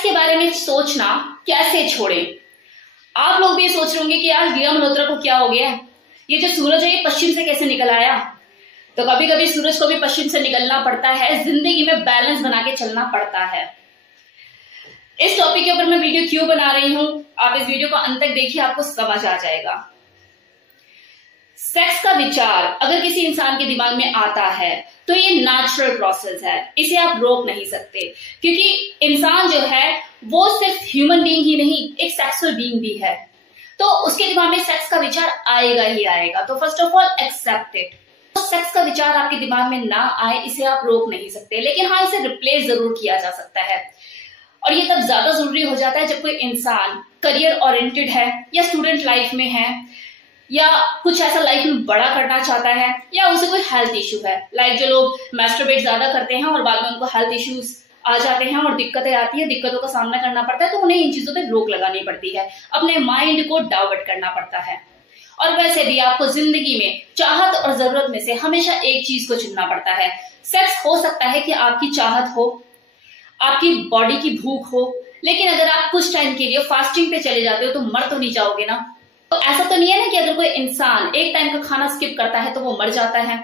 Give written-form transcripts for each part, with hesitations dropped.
Sex के बारे में सोचना कैसे छोड़ें। आप लोग भी ये सोच रहे होंगे कि यार रिया मल्होत्रा को क्या हो गया, ये जो सूरज है ये पश्चिम से कैसे निकल आया। तो कभी कभी सूरज को भी पश्चिम से निकलना पड़ता है, जिंदगी में बैलेंस बना के चलना पड़ता है। इस टॉपिक के ऊपर मैं वीडियो क्यों बना रही हूं, आप इस वीडियो को अंत तक देखिए, आपको समझ आ जाएगा। सेक्स का विचार अगर किसी इंसान के दिमाग में आता है तो ये नेचुरल प्रोसेस है, इसे आप रोक नहीं सकते, क्योंकि इंसान जो है वो सिर्फ ह्यूमन बीइंग ही नहीं, एक सेक्सुअल बीइंग भी है, तो उसके दिमाग में सेक्स का विचार आएगा ही आएगा। तो first of all except it. तो सेक्स का विचार आपके दिमाग में ना आए, इसे आप रोक नहीं सकते, लेकिन हाँ इसे रिप्लेस जरूर किया जा सकता है। और ये तब ज्यादा जरूरी हो जाता है जब कोई इंसान करियर ओरिएंटेड है या स्टूडेंट लाइफ में है या कुछ ऐसा लाइफ में बड़ा करना चाहता है या उसे कोई हेल्थ इश्यू है। लाइक जो लोग मैस्टरबेट ज्यादा करते हैं और बाद में उनको हेल्थ इश्यूज आ जाते हैं और दिक्कतें आती है, दिक्कतों का सामना करना पड़ता है, तो उन्हें इन चीजों पे रोक लगानी पड़ती है, अपने माइंड को डाइवर्ट करना पड़ता है। और वैसे भी आपको जिंदगी में चाहत और जरूरत में से हमेशा एक चीज को चुनना पड़ता है। सेक्स हो सकता है कि आपकी चाहत हो, आपकी बॉडी की भूख हो, लेकिन अगर आप कुछ टाइम के लिए फास्टिंग पे चले जाते हो तो मर तो नहीं जाओगे ना। तो ऐसा तो नहीं है ना कि अगर कोई इंसान एक टाइम का खाना स्किप करता है तो वो मर जाता है।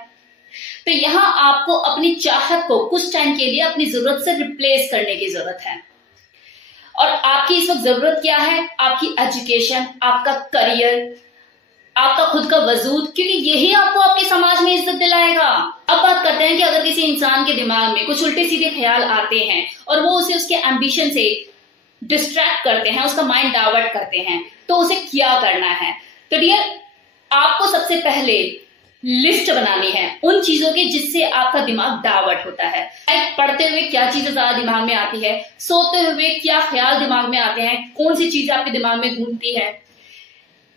तो यहाँ आपको अपनी चाहत को कुछ टाइम के लिए अपनी जरूरत से रिप्लेस करने की जरूरत है। और आपकी इस वक्त जरूरत क्या है? आपकी एजुकेशन, आपका करियर, आपका खुद का वजूद, क्योंकि यही आपको अपने समाज में इज्जत दिलाएगा। अब बात करते हैं कि अगर किसी इंसान के दिमाग में कुछ उल्टे सीधे ख्याल आते हैं और वो उसे उसके एम्बिशन से डिस्ट्रैक्ट करते हैं, उसका माइंड डाइवर्ट करते हैं, तो उसे क्या करना है? तो डियर, आपको सबसे पहले लिस्ट बनानी है उन चीजों की जिससे आपका दिमाग डाइवर्ट होता है। पढ़ते हुए क्या चीजें ज्यादा दिमाग में आती है, सोते हुए क्या ख्याल दिमाग में आते हैं, कौन सी चीजें आपके दिमाग में घूमती है,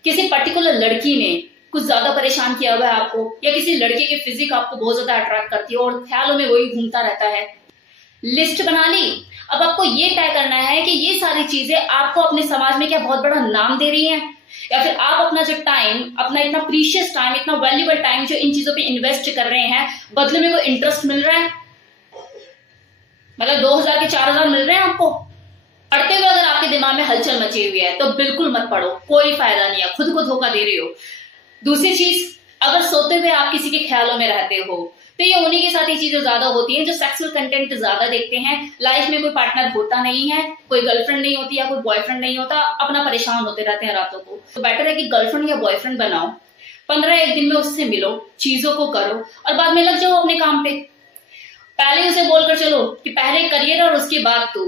किसी पर्टिकुलर लड़की ने कुछ ज्यादा परेशान किया हुआ है आपको, या किसी लड़के की फिजिक आपको बहुत ज्यादा अट्रैक्ट करती है और ख्यालों में वही घूमता रहता है। लिस्ट बना ली। अब आपको ये तय करना है कि ये सारी चीजें आपको अपने समाज में क्या बहुत बड़ा नाम दे रही हैं, या फिर आप अपना जो टाइम, अपना इतना प्रीशियस टाइम, इतना वैल्यूएबल टाइम जो इन चीजों पे इन्वेस्ट कर रहे हैं, बदले में कोई इंटरेस्ट मिल रहा है? मतलब 2000 के 4000 मिल रहे हैं आपको? पढ़ते हुए अगर आपके दिमाग में हलचल मची हुई है तो बिल्कुल मत पढ़ो, कोई फायदा नहीं है, खुद को धोखा दे रहे हो। दूसरी चीज, अगर सोते हुए आप किसी के ख्यालों में रहते हो तो ये उन्हीं के साथ ये चीजें ज्यादा होती हैं जो सेक्सुअल कंटेंट ज्यादा देखते हैं। लाइफ में कोई पार्टनर होता नहीं है, कोई गर्लफ्रेंड नहीं होती या कोई बॉयफ्रेंड नहीं होता, अपना परेशान होते रहते हैं रातों को। तो बेटर है कि गर्लफ्रेंड या बॉयफ्रेंड बनाओ, 15 एक दिन में उससे मिलो, चीजों को करो और बाद में लग जाओ अपने काम पे। पहले उसे बोलकर चलो कि पहले करियर और उसके बाद तू,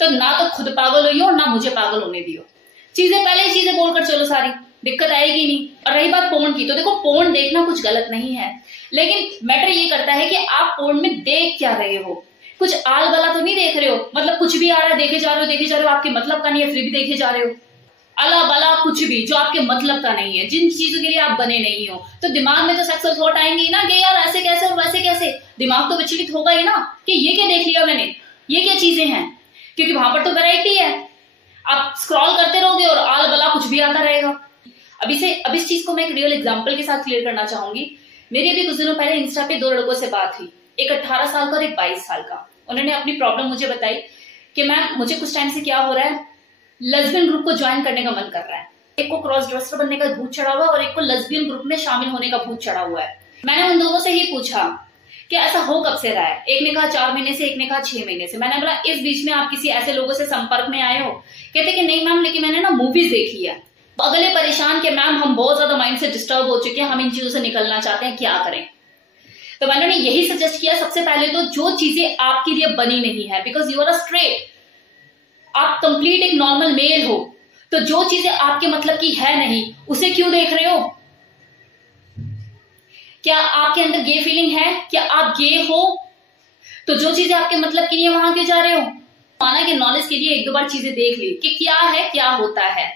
तो ना तो खुद पागल हुई और ना मुझे पागल होने दियो। चीजें पहले ही चीजें बोलकर चलो, सारी दिक्कत आएगी नहीं। और रही बात पोर्न की, तो देखो पोर्न देखना कुछ गलत नहीं है, लेकिन मैटर ये करता है कि आप पोर्न में देख क्या रहे हो। कुछ आल वाला तो नहीं देख रहे हो, मतलब कुछ भी आ रहा है देखे जा रहे हो, देखे जा रहे हो, आपके मतलब का नहीं है फिर भी देखे जा रहे हो। अला बला कुछ भी जो आपके मतलब का नहीं है, जिन चीजों के लिए आप बने नहीं हो, तो दिमाग में तो सेक्सुअल थॉट आएंगे ना कि यार ऐसे कैसे और वैसे कैसे। दिमाग तो विचलित होगा ही ना कि ये क्या देख लिया मैंने, ये क्या चीजें हैं, क्योंकि वहां पर तो वैरायटी है। आप स्क्रॉल करते रहोगे और आल बला कुछ भी आता रहेगा। अब इस चीज को मैं एक रियल एग्जांपल के साथ क्लियर करना चाहूंगी। मेरी अभी कुछ दिनों पहले इंस्टा पे 2 लड़कों से बात हुई, एक 18 साल का और एक 22 साल का। उन्होंने अपनी प्रॉब्लम मुझे बताई कि मैम मुझे कुछ टाइम से क्या हो रहा है, लेस्बियन ग्रुप को ज्वाइन करने का मन कर रहा है। एक को क्रॉस ड्रेसर बनने का भूत चढ़ा हुआ और एक को लेस्बियन ग्रुप में शामिल होने का भूत चढ़ा हुआ है। मैंने उन दोनों से ही पूछा कि ऐसा हो कब से रहा है। एक ने कहा 4 महीने से, एक ने कहा 6 महीने से। मैंने बोला इस बीच में आप किसी ऐसे लोगों से संपर्क में आए हो? कहते कि नहीं मैम, लेकिन मैंने ना मूवीज देखी है। अगले परेशान के मैम हम बहुत ज्यादा माइंड से डिस्टर्ब हो चुके हैं, हम इन चीजों से निकलना चाहते हैं, क्या करें? तो मैंने यही सजेस्ट किया, सबसे पहले तो जो चीजें आपके लिए बनी नहीं है, because you are a straight, आप कंप्लीट एक नॉर्मल मेल हो, तो जो चीजें आपके मतलब की है नहीं उसे क्यों देख रहे हो? क्या आपके अंदर गे फीलिंग है? क्या आप गे हो? तो जो चीजें आपके मतलब की नहीं है वहां क्यों जा रहे हो? माना कि नॉलेज के लिए 1-2 बार चीजें देख ली कि क्या है, क्या होता है,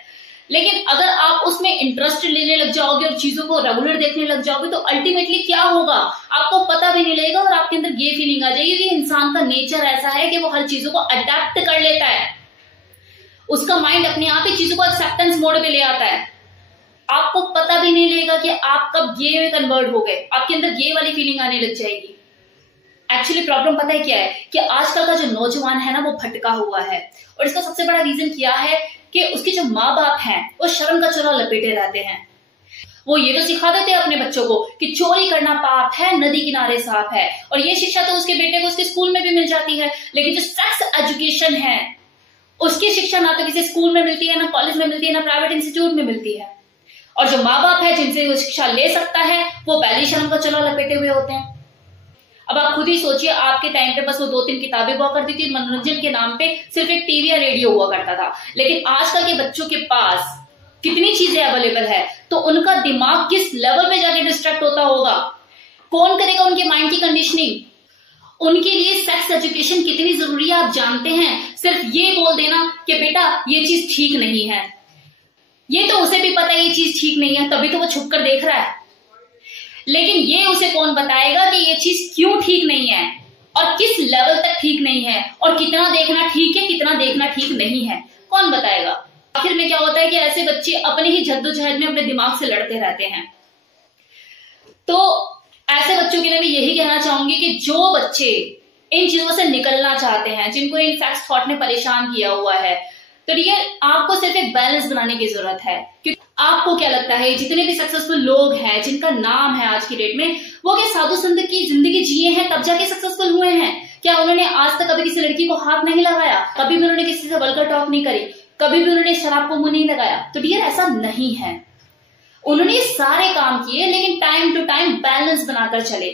लेकिन अगर आप उसमें इंटरेस्ट लेने लग जाओगे और चीजों को रेगुलर देखने लग जाओगे तो अल्टीमेटली क्या होगा आपको पता भी नहीं लगेगा और आपके अंदर गे फीलिंग आ जाएगी। क्योंकि इंसान का नेचर ऐसा है कि वो हर चीजों को अडेप्ट कर लेता है, उसका माइंड अपने आप ही चीजों को एक्सेप्टेंस मोड पे ले आता है। आपको पता भी नहीं लगेगा कि आप कब गे में कन्वर्ट हो गए, आपके अंदर गे वाली फीलिंग आने लग जाएगी। एक्चुअली प्रॉब्लम पता है क्या है कि आजकल का जो नौजवान है ना वो भटका हुआ है, और इसका सबसे बड़ा रीजन क्या है कि उसके जो माँ बाप हैं वो शर्म का चोला लपेटे रहते हैं। वो ये तो सिखा देते हैं अपने बच्चों को कि चोरी करना पाप है, नदी किनारे सांप है, और ये शिक्षा तो उसके बेटे को उसके स्कूल में भी मिल जाती है। लेकिन जो सेक्स एजुकेशन है उसकी शिक्षा ना तो किसी स्कूल में मिलती है, ना कॉलेज में मिलती है, ना प्राइवेट इंस्टीट्यूट में मिलती है। और जो माँ बाप है जिनसे वो शिक्षा ले सकता है वो पहली शर्म का चोला लपेटे हुए होते हैं। अब आप खुद ही सोचिए, आपके टाइम पे बस वो 2-3 किताबें हुआ करती थी, मनोरंजन के नाम पे सिर्फ एक टीवी या रेडियो हुआ करता था। लेकिन आजकल के बच्चों के पास कितनी चीजें अवेलेबल है, तो उनका दिमाग किस लेवल पे जाके डिस्ट्रैक्ट होता होगा, कौन करेगा उनके माइंड की कंडीशनिंग। उनके लिए सेक्स एजुकेशन कितनी जरूरी है आप जानते हैं? सिर्फ ये बोल देना कि बेटा ये चीज ठीक नहीं है, ये तो उसे भी पता है ये चीज ठीक नहीं है, तभी तो वो छुप कर देख रहा है। लेकिन ये उसे कौन बताएगा कि ये चीज क्यों ठीक नहीं है और किस लेवल तक ठीक नहीं है, और कितना देखना ठीक है कितना देखना ठीक नहीं है, कौन बताएगा? आखिर में क्या होता है कि ऐसे बच्चे अपने ही जद्दोजहद में अपने दिमाग से लड़ते रहते हैं। तो ऐसे बच्चों के लिए मैं यही कहना चाहूंगी कि जो बच्चे इन चीजों से निकलना चाहते हैं, जिनको इन सेक्स थॉट ने परेशान किया हुआ है, तो ये आपको सिर्फ एक बैलेंस बनाने की जरूरत है। क्योंकि आपको क्या लगता है जितने भी सक्सेसफुल लोग हैं जिनका नाम है आज की डेट में, वो क्या साधु संत की जिंदगी जिए हैं तब जाके सक्सेसफुल हुए हैं? क्या उन्होंने आज तक कभी किसी लड़की को हाथ नहीं लगाया, कभी भी उन्होंने किसी से वल्गर टॉक नहीं करी, कभी भी उन्होंने शराब को मुंह नहीं लगाया? तो डियर ऐसा नहीं है। उन्होंने सारे काम किए लेकिन टाइम टू टाइम बैलेंस बनाकर चले।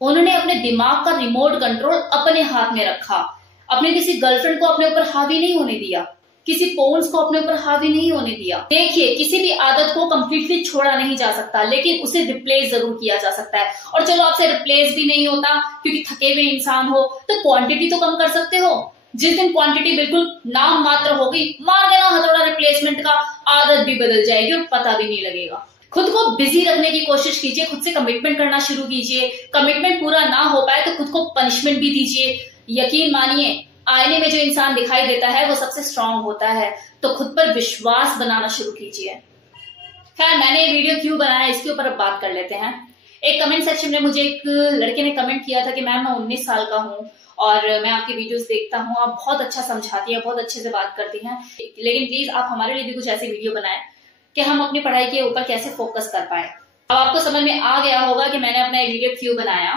उन्होंने अपने दिमाग का रिमोट कंट्रोल अपने हाथ में रखा, अपने किसी गर्लफ्रेंड को अपने ऊपर हावी नहीं होने दिया, किसी पोन्स को अपने ऊपर हावी नहीं होने दिया। देखिए, किसी भी आदत को कंप्लीटली छोड़ा नहीं जा सकता, लेकिन उसे रिप्लेस जरूर किया जा सकता है। और चलो आपसे रिप्लेस भी नहीं होता क्योंकि थके हुए इंसान हो, तो क्वांटिटी तो कम कर सकते हो। जिस दिन क्वांटिटी बिल्कुल नाम मात्र होगी, मार देना हथौड़ा रिप्लेसमेंट का, आदत भी बदल जाएगी और पता भी नहीं लगेगा। खुद को बिजी रखने की कोशिश कीजिए, खुद से कमिटमेंट करना शुरू कीजिए। कमिटमेंट पूरा ना हो पाए तो खुद को पनिशमेंट भी दीजिए। यकीन मानिए, आईने में जो इंसान दिखाई देता है वो सबसे स्ट्रांग होता है। तो खुद पर विश्वास बनाना शुरू कीजिए। खैर, मैंने ये वीडियो क्यों बनाया इसके ऊपर अब बात कर लेते हैं। एक कमेंट सेक्शन में मुझे एक लड़के ने कमेंट किया था कि मैम मैं 19 साल का हूँ और मैं आपकी वीडियोस देखता हूँ, आप बहुत अच्छा समझाती हैं, बहुत अच्छे से बात करती हैं, लेकिन प्लीज आप हमारे लिए भी कुछ ऐसी वीडियो बनाएं कि हम अपनी पढ़ाई के ऊपर कैसे फोकस कर पाए। अब आपको समझ में आ गया होगा कि मैंने अपना वीडियो क्यों बनाया।